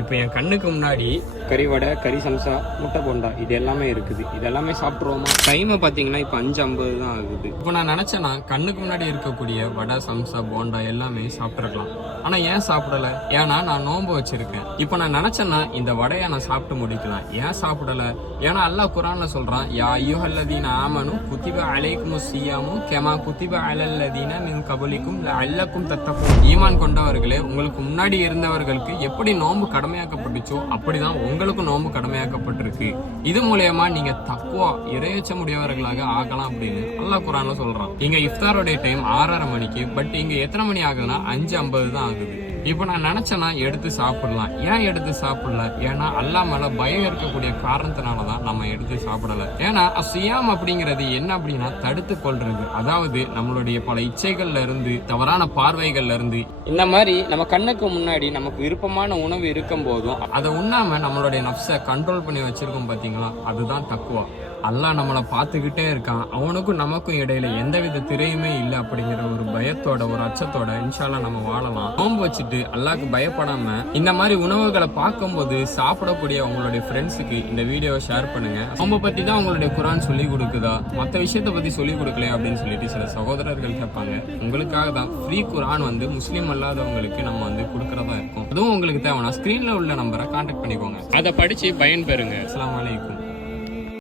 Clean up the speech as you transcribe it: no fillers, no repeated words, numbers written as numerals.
இப்போ என் கண்ணுக்கு முன்னாடி கறி வடை, கறி சம்சா, முட்டை போண்டா இது எல்லாமே இருக்குது. இது எல்லாமே சாப்பிட்ருவோமா? டைமை பார்த்தீங்கன்னா இப்போ 5:50 தான் ஆகுது. இப்போ நான் நினச்சேன்னா கண்ணுக்கு முன்னாடி இருக்கக்கூடிய வடை, சம்சா, போண்டா எல்லாமே சாப்பிட்ருக்கலாம். ஆனால் ஏன் சாப்பிடல? ஏன்னா நான் நோன்பு வச்சிருக்கேன். இப்போ நான் நினச்சேன்னா இந்த வடையை நான் சாப்பிட்டு முடிக்கலாம். ஏன் சாப்பிடல? ஏன்னா அல்லாஹ் குர்ஆன்ல சொல்றான், யா அய்யுஹல்லதீன ஆமனு குத்திப அலைக்குமுஸ் ஸியாமு கமா குத்திப அலல்லதீன மின் கபலிக்கும் லஅல்லக்கும் தத்தகூன். ஈமான் கொண்டவர்களே, உங்களுக்கு முன்னாடி இருந்தவர்களுக்கு எப்படி நோன்பு கடமையாக்கப்பட்டுச்சோ அப்படிதான் உங்களுக்கு நோன்பு கடமையாக்கப்பட்டிருக்கு. இது மூலமா நீங்க தக்வா இறையச்சம் உடையவர்களாக ஆகலாம் அப்படின்னு அல்லாஹ் குர்ஆன்ல சொல்றான். இங்க இஃப்தாரோடைய டைம் 6:30 மணிக்கு, பட் இங்க எத்தனை மணி ஆகுதுன்னா 5:50 தான் ஆகுது. இப்போ நான் நினைச்சேன்னா எடுத்து சாப்பிடலாம். ஏன் எடுத்து சாப்பிடல? ஏன்னா அல்லாஹ் மேல பயம் இருக்கக்கூடிய காரணத்தினாலதான் நம்ம எடுத்து சாப்பிடல. ஏன்னா சியாம் அப்படிங்கிறது என்ன அப்படின்னா தடுத்து கொள்றது. அதாவது நம்மளுடைய பல இச்சைகள்ல இருந்து, தவறான பார்வைகள்ல இருந்து, இந்த மாதிரி நம்ம கண்ணுக்கு முன்னாடி நமக்கு விருப்பமான உணவு இருக்கும் போதும் அதை உண்ணாம நம்மளுடைய நஃப்ஸை கண்ட்ரோல் பண்ணி வச்சிருக்கோம் பாத்தீங்களா, அதுதான் தக்குவா. அல்லாஹ் நம்மளை பார்த்துக்கிட்டே இருக்கான். அவனுக்கும் நமக்கும் இடையில எந்தவித திரையுமே இல்லை அப்படிங்கிற ஒரு பயத்தோட, ஒரு அச்சத்தோட இன்ஷால்லா நம்ம வாழலாம். நோன்பு வச்சுட்டு அல்லாஹ்க்கு பயப்படாம இந்த மாதிரி உணவுகளை பார்க்கும்போது சாப்பிடக்கூடிய உங்களுடைய ஃப்ரெண்ட்ஸுக்கு இந்த வீடியோவை ஷேர் பண்ணுங்க. நோன்பை பத்தி தான் உங்களுடைய குர்ஆன் சொல்லி கொடுக்குதா, மற்ற விஷயத்த பத்தி சொல்லி கொடுக்கலையா அப்படின்னு சொல்லிட்டு சில சகோதரர்கள் கேட்பாங்க. உங்களுக்காக தான் ஃப்ரீ குர்ஆன் முஸ்லீம் அல்லாதவங்களுக்கு நம்ம கொடுக்கறதா இருக்கும். அதுவும் உங்களுக்கு தேவைன்னா ஸ்கிரீன்ல உள்ள நம்பரை கான்டாக்ட் பண்ணிக்கோங்க. அதை படிச்சு பயன் பெறுங்க. அஸ்ஸலாமு அலைக்கும்.